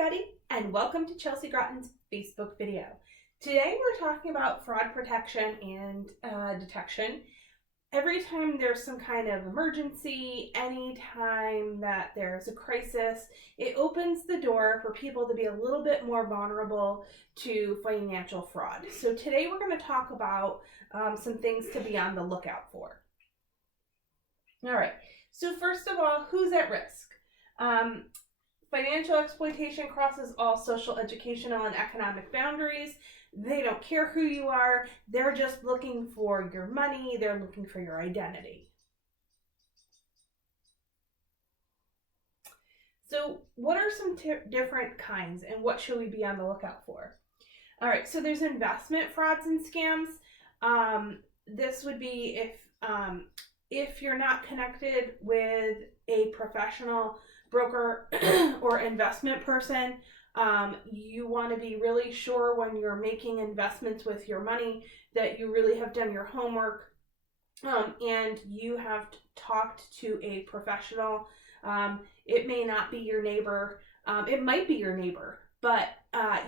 everybody, and welcome to Chelsea Grotten's Facebook video. Today we're talking about fraud protection and detection. Every time there's some kind of emergency, anytime that there's a crisis, it opens the door for people to be a little bit more vulnerable to financial fraud. So today we're going to talk about some things to be on the lookout for. All right, so first of all, who's at risk? Financial exploitation crosses all social, educational, and economic boundaries. They don't care who you are. They're just looking for your money. They're looking for your identity. So what are some different kinds, and what should we be on the lookout for? All right, so there's investment frauds and scams. This would be if you're not connected with a professional broker or investment person, you want to be really sure when you're making investments with your money that you really have done your homework and you have talked to a professional. It may not be your neighbor. It might be your neighbor, but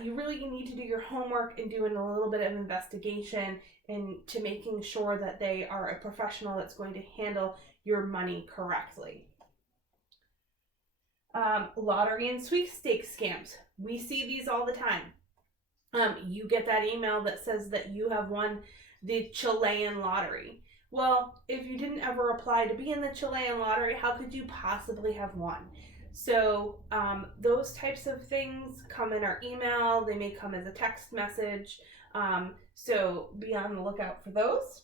you really need to do your homework and doing a little bit of investigation into making sure that they are a professional that's going to handle your money correctly. Lottery and sweepstakes scams. We see these all the time. You get that email that says that you have won the Chilean lottery. Well, if you didn't ever apply to be in the Chilean lottery, how could you possibly have won? So those types of things come in our email. They may come as a text message. So be on the lookout for those.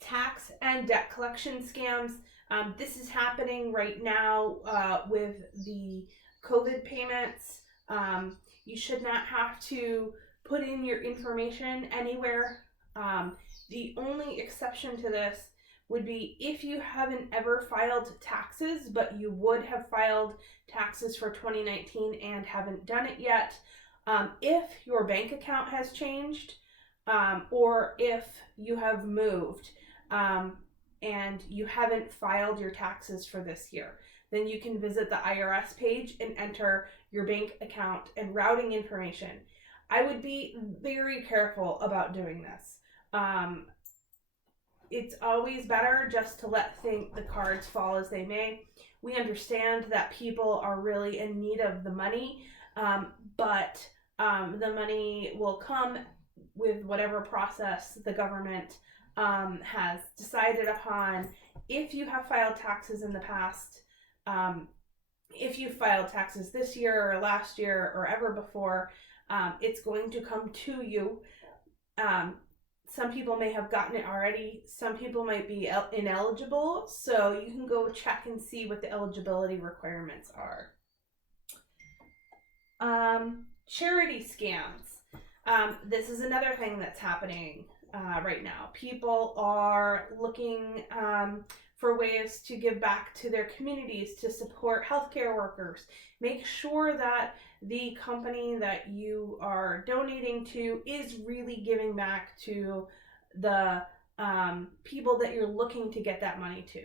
Tax and debt collection scams. This is happening right now with the COVID payments. You should not have to put in your information anywhere. The only exception to this would be if you haven't ever filed taxes, but you would have filed taxes for 2019 and haven't done it yet. If your bank account has changed, or if you have moved, and you haven't filed your taxes for this year, then you can visit the IRS page and enter your bank account and routing information. I would be very careful about doing this. It's always better just to let the cards fall as they may. We understand that people are really in need of the money, but the money will come with whatever process the government has decided upon. If you have filed taxes in the past, if you filed taxes this year or last year or ever before, it's going to come to you. Some people may have gotten it already. Some people might be ineligible, so you can go check and see what the eligibility requirements are. Charity scams. This is another thing that's happening right now. People are looking for ways to give back to their communities, to support healthcare workers. Make sure that the company that you are donating to is really giving back to the people that you're looking to get that money to.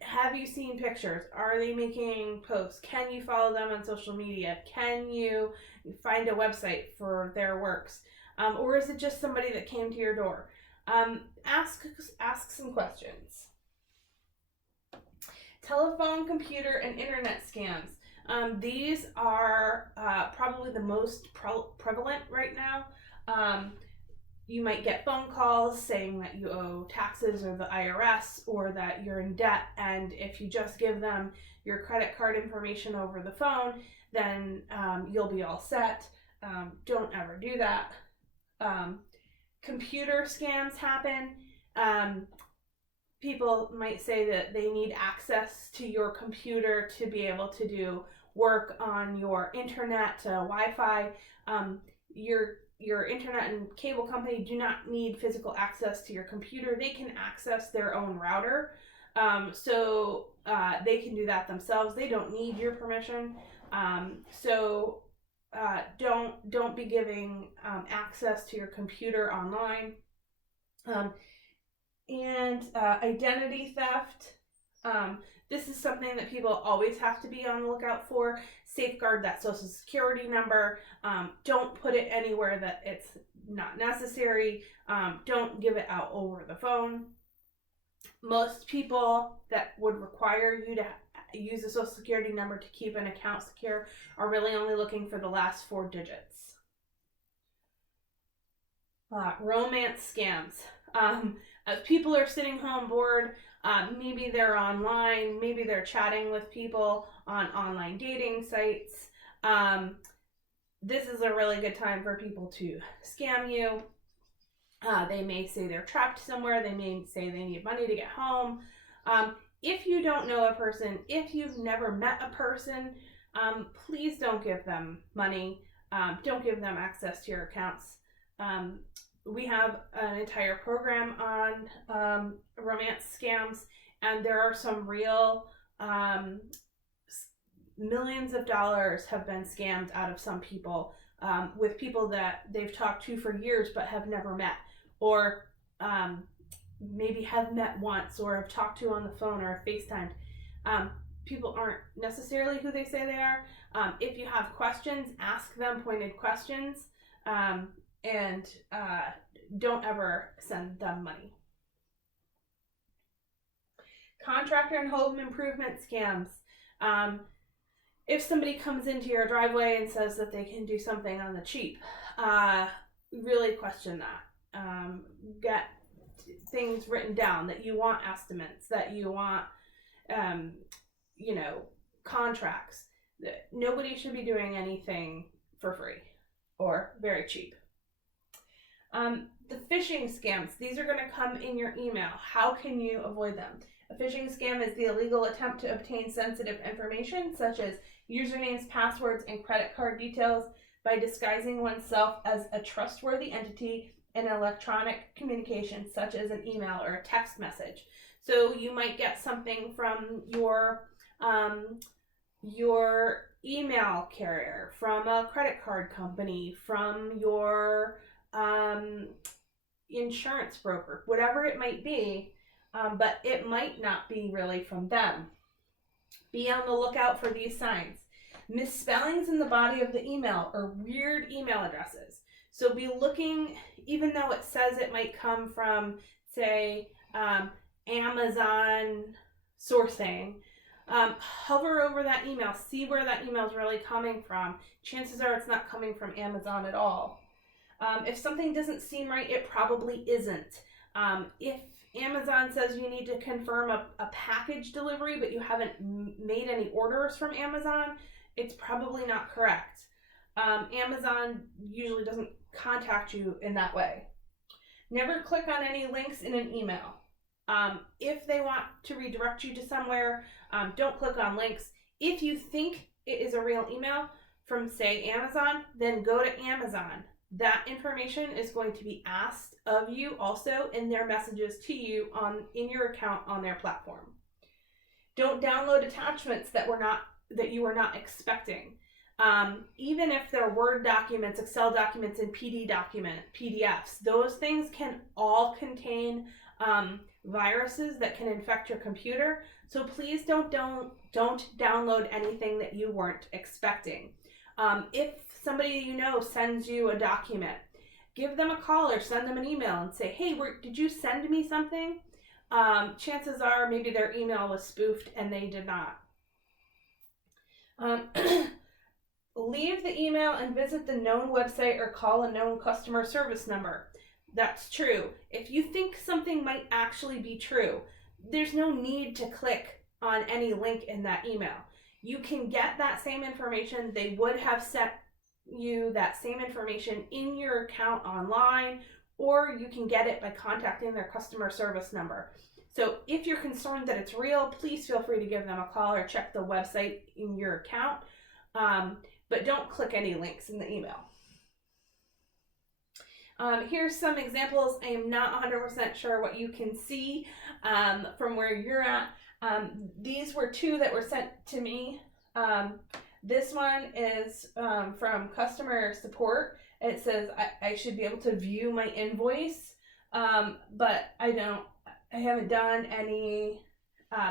Have you seen pictures? Are they making posts? Can you follow them on social media? Can you find a website for their works? Or is it just somebody that came to your door? Ask some questions. Telephone, computer, and internet scams. These are probably the most prevalent right now. You might get phone calls saying that you owe taxes or the IRS or that you're in debt, and if you just give them your credit card information over the phone, then you'll be all set. Don't ever do that. Computer scams happen. People might say that they need access to your computer to be able to do work on your internet, Wi-Fi. Your internet and cable company do not need physical access to your computer. They can access their own router, so they can do that themselves. They don't need your permission. Don't be giving access to your computer online. And identity theft. This is something that people always have to be on the lookout for. Safeguard that social security number. Don't put it anywhere that it's not necessary. Don't give it out over the phone. Most people that would require you to use a social security number to keep an account secure are really only looking for the last 4 digits. Romance scams. As people are sitting home bored, maybe they're online, maybe they're chatting with people on online dating sites. This is a really good time for people to scam you. They may say they're trapped somewhere. They may say they need money to get home. If you don't know a person, if you've never met a person, please don't give them money. Don't give them access to your accounts. We have an entire program on romance scams, and there are some real millions of dollars have been scammed out of some people with people that they've talked to for years but have never met, or maybe have met once or have talked to on the phone or have FaceTimed. People aren't necessarily who they say they are. If you have questions, ask them pointed questions. And don't ever send them money. Contractor and home improvement scams. If somebody comes into your driveway and says that they can do something on the cheap, really question that. Get things written down that you want estimates, that you want, contracts. Nobody should be doing anything for free or very cheap. The phishing scams, these are going to come in your email. How can you avoid them? A phishing scam is the illegal attempt to obtain sensitive information, such as usernames, passwords, and credit card details, by disguising oneself as a trustworthy entity in electronic communication, such as an email or a text message. So you might get something from your email carrier, from a credit card company, from your insurance broker, whatever it might be, but it might not be really from them. Be on the lookout for these signs. Misspellings in the body of the email or weird email addresses. So be looking, even though it says it might come from, say, Amazon sourcing, hover over that email, see where that email is really coming from. Chances are it's not coming from Amazon at all. If something doesn't seem right, it probably isn't. If Amazon says you need to confirm a package delivery, but you haven't made any orders from Amazon, it's probably not correct. Amazon usually doesn't contact you in that way. Never click on any links in an email. If they want to redirect you to somewhere, don't click on links. If you think it is a real email from, say, Amazon, then go to Amazon. That information is going to be asked of you also in their messages to you in your account on their platform. Don't download attachments that you were not expecting. Even if they're Word documents, Excel documents, and PDFs, those things can all contain viruses that can infect your computer. So please don't download anything that you weren't expecting. If somebody you know sends you a document, give them a call or send them an email and say, hey, did you send me something? Chances are maybe their email was spoofed and they did not. Leave the email and visit the known website or call a known customer service number. That's true. If you think something might actually be true, there's no need to click on any link in that email. You can get that same information. They would have sent you that same information in your account online, or you can get it by contacting their customer service number. So if you're concerned that it's real, please feel free to give them a call or check the website in your account, but don't click any links in the email. Here's some examples. I am not 100% sure what you can see from where you're at. These were 2 that were sent to me. This one is from customer support. It says I should be able to view my invoice, but I haven't done any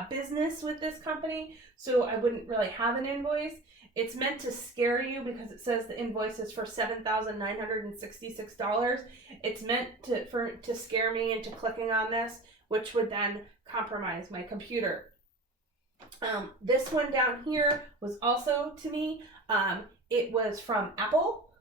business with this company, so I wouldn't really have an invoice. It's meant to scare you because it says the invoice is for $7,966. It's meant to scare me into clicking on this, which would then compromise my computer. This one down here was also to me. It was from Apple,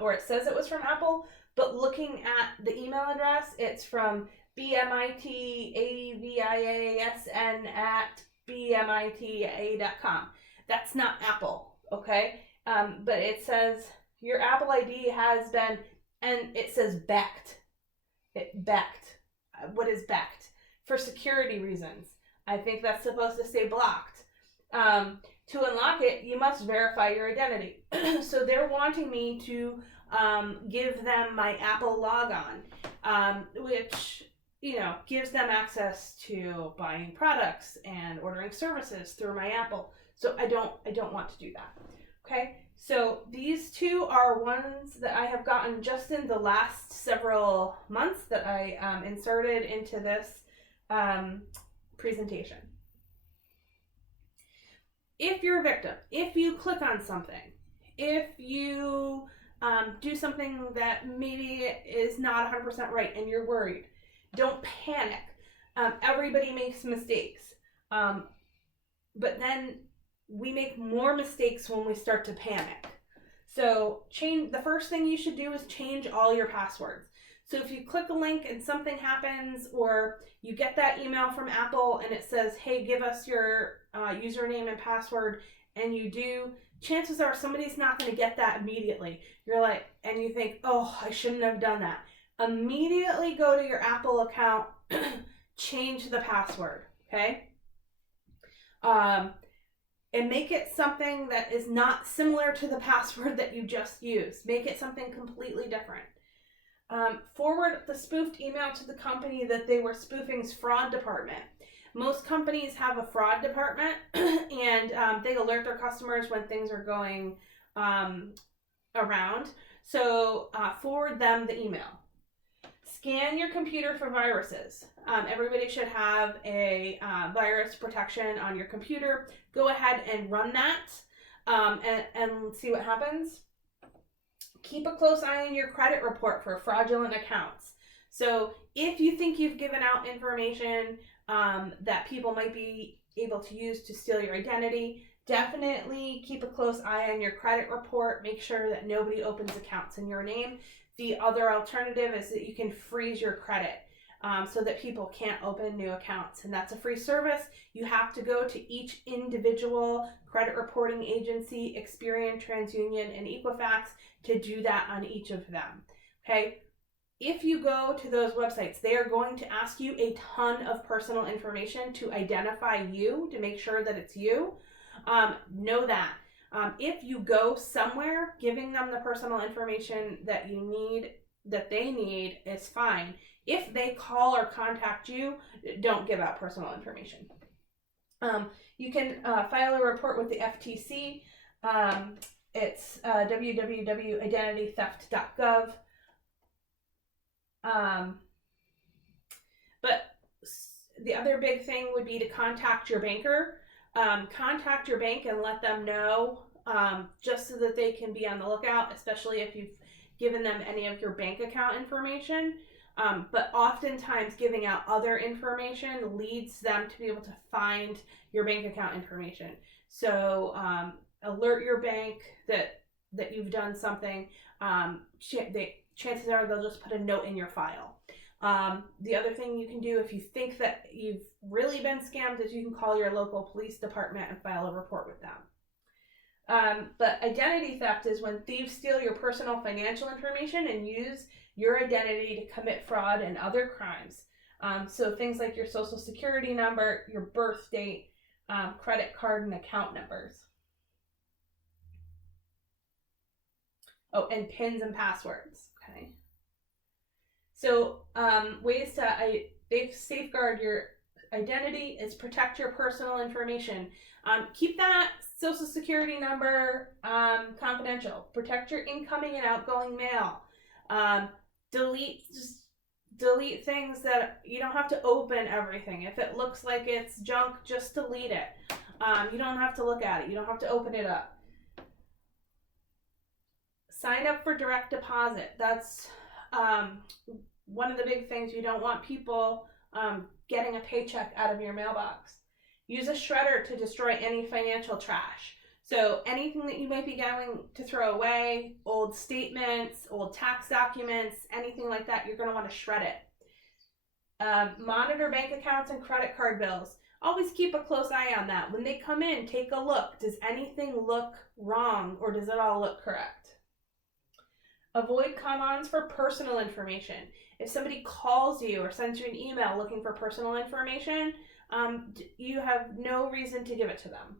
or it says it was from Apple, but looking at the email address, it's from bmitavasn@bmita.com. That's not Apple, okay? But it says your Apple ID has been, and it says backed. What is backed? For security reasons. I think that's supposed to say blocked. To unlock it, you must verify your identity. So they're wanting me to give them my Apple logon, which, gives them access to buying products and ordering services through my Apple. So I don't want to do that. Okay, so these two are ones that I have gotten just in the last several months that I inserted into this presentation. If you're a victim, if you click on something, if you do something that maybe is not 100% right and you're worried, don't panic. Everybody makes mistakes. But then we make more mistakes when we start to panic. So the first thing you should do is change all your passwords. So if you click a link and something happens, or you get that email from Apple and it says, hey, give us your username and password, and you do, chances are somebody's not going to get that immediately. You're like, and you think, oh, I shouldn't have done that. Immediately go to your Apple account, change the password, okay? And make it something that is not similar to the password that you just used. Make it something completely different. Forward the spoofed email to the company that they were spoofing's fraud department. Most companies have a fraud department, and they alert their customers when things are going around. So forward them the email. Scan your computer for viruses. Everybody should have a virus protection on your computer. Go ahead and run that and see what happens. Keep a close eye on your credit report for fraudulent accounts. So if you think you've given out information that people might be able to use to steal your identity, definitely keep a close eye on your credit report. Make sure that nobody opens accounts in your name. The other alternative is that you can freeze your credit so that people can't open new accounts. And that's a free service. You have to go to each individual credit reporting agency, Experian, TransUnion, and Equifax to do that on each of them. Okay? If you go to those websites, they are going to ask you a ton of personal information to identify you, to make sure that it's you. Know that. If you go somewhere, giving them the personal information that they need is fine. If they call or contact you, don't give out personal information. You can file a report with the FTC. It's www.identitytheft.gov. But the other big thing would be to contact your banker. Contact your bank and let them know, just so that they can be on the lookout, especially if you've given them any of your bank account information. But oftentimes giving out other information leads them to be able to find your bank account information. So alert your bank that you've done something. Chances are they'll just put a note in your file. The other thing you can do if you think that you've really been scammed is you can call your local police department and file a report with them. But identity theft is when thieves steal your personal financial information and use your identity to commit fraud and other crimes. So things like your social security number, your birth date, credit card and account numbers. Oh, and PINs and passwords. Okay. So ways to safeguard your identity is protect your personal information. Keep that social security number confidential. Protect your incoming and outgoing mail. Delete delete things that you don't have to open everything. If it looks like it's junk, just delete it. You don't have to look at it. You don't have to open it up. Sign up for direct deposit. That's one of the big things. You don't want people getting a paycheck out of your mailbox. Use a shredder to destroy any financial trash. So anything that you might be going to throw away, old statements, old tax documents, anything like that, you're going to want to shred it. Monitor bank accounts and credit card bills. Always keep a close eye on that. When they come in, take a look. Does anything look wrong or does it all look correct? Avoid come-ons for personal information. If somebody calls you or sends you an email looking for personal information, you have no reason to give it to them.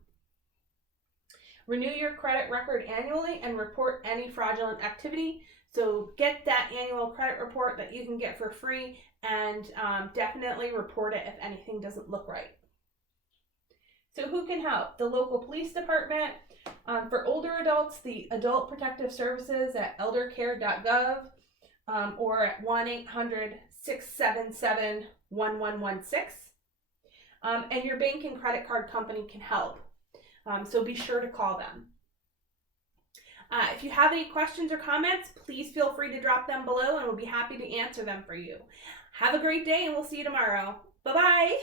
Renew your credit record annually and report any fraudulent activity. So get that annual credit report that you can get for free, and definitely report it if anything doesn't look right. So who can help? The local police department. For older adults, the Adult Protective Services at eldercare.gov or at 1-800-677-1116. And your bank and credit card company can help. So be sure to call them. If you have any questions or comments, please feel free to drop them below and we'll be happy to answer them for you. Have a great day and we'll see you tomorrow. Bye-bye.